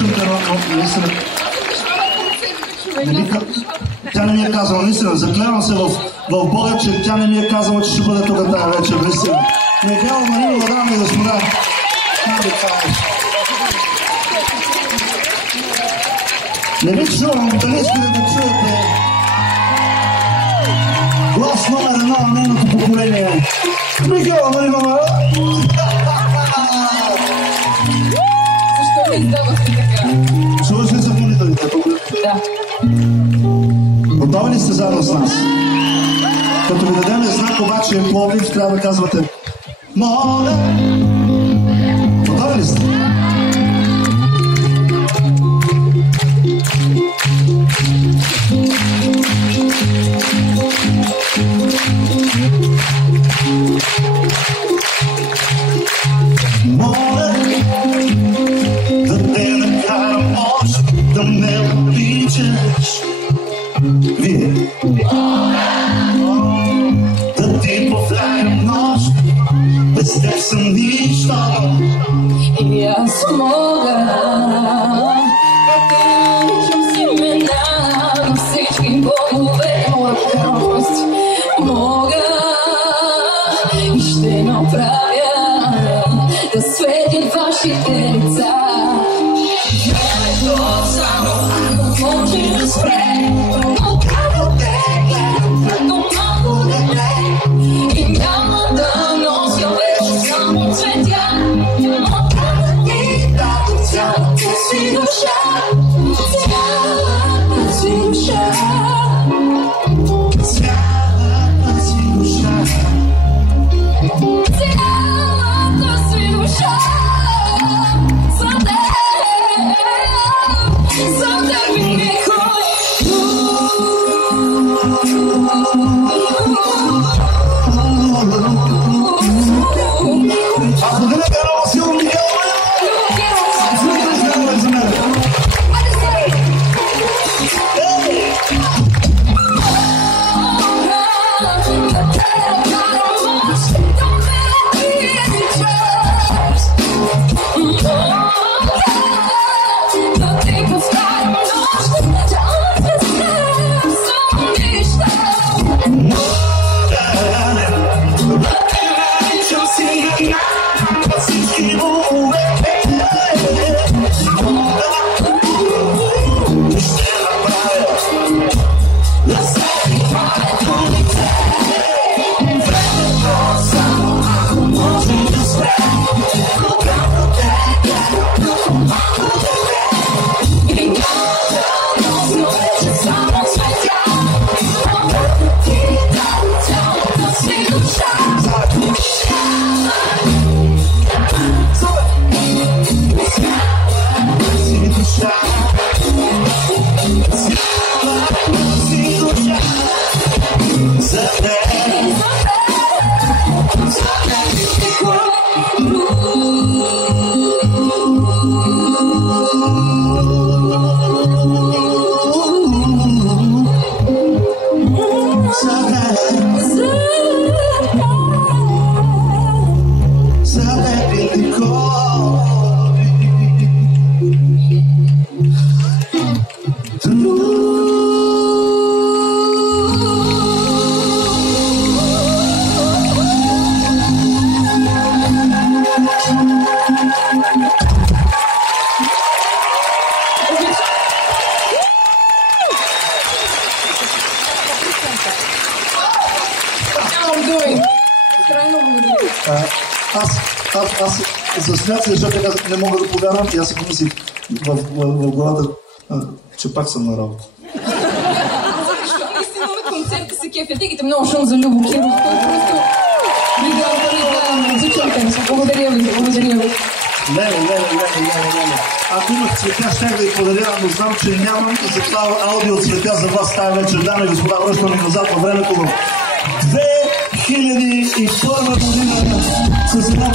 обичам те, но наистина... Тя не ми е казала, наистина, заклевам се в Бога, че тя не ми е казала, че ще бъде тук тая вечер, наистина. Михайло Маринова, дами и господа. Не ви чувам, дали искате да чуете глас номер 1 на нейното поколение. Михайло Маринова! Защо ме издавахте така? Чуваш ли съпълнителите? Да. Готови ли сте заедно с нас? Като ви дадем знак обаче Пловдив, трябва да казвате моля. Готови ли сте? Моля да те накарам още да ме обичаш. Вие. Да ти повтарям нощ, без теб съм нищо. И аз мога да обичам с имена на всички богове. Мога и ще направя да светят вашите лица. Времето само ако може да спре. И няма да нося вече само цветя. Няма да ти дадам цялата си душа. Цялата си душа. Цялата си душа. Цялата си душа. За теб винаги Аз благодаря ви много силно, Михайло Маринова! За мен! Аз засмях се, защото казах, не мога да повярвам и аз си помислих в главата, че пак съм на работа. Защо наистина на концерта се кефя? Дигите много шум за Любо Киров. Той просто обичам се. Благодаря ви. Леле. Ако имах цветя, щях да ги подаря, но знам, че нямам и затова аудио цветя за вас тази вечер. Дами и господа, връщаме назад във времето в 2001 година с една